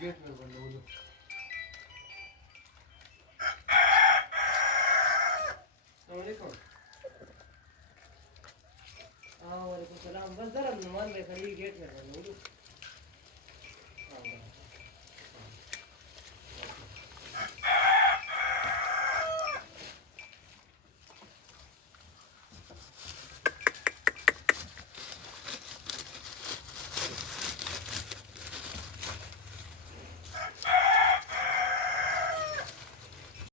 Gate में बंद बोलो। अस्सलामुअलैकुम। हाँ वालेकुम सलाम। बस जरा मेहमान बैठा, ये गेट में बंद बोलो।